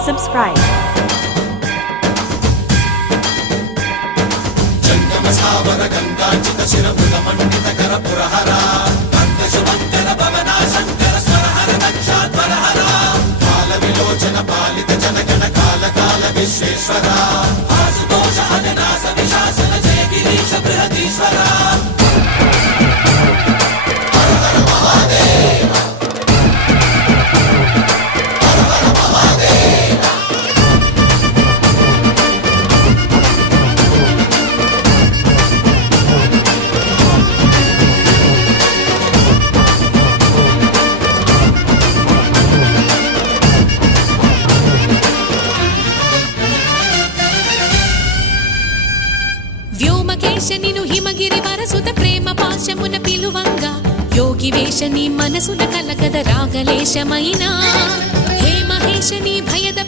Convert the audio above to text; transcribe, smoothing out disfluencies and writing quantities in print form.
subscribe. చందమసావర గంగాచిత శిరముల మండిత కర పురహర భక్త శుభంకర భవనా శంకర స్వరహర దక్షాధ్వరహర కాల విలోచన పాలిత జనగణ కాల కాల విశ్వేశ్వర ఆశుతోష అవినాశ విశాసన జయ గిరీశ బృహదీశ్వర హర హర మహాదేవ హర హర మహాదేవ వ్యోమకేశ నిను హిమగిరి వరసుత ప్రేమ పాశమున పిలువంగా యోగి వేష నీ మనసున కలగద రాగలేశమైనా హే మహేశ నీ భయద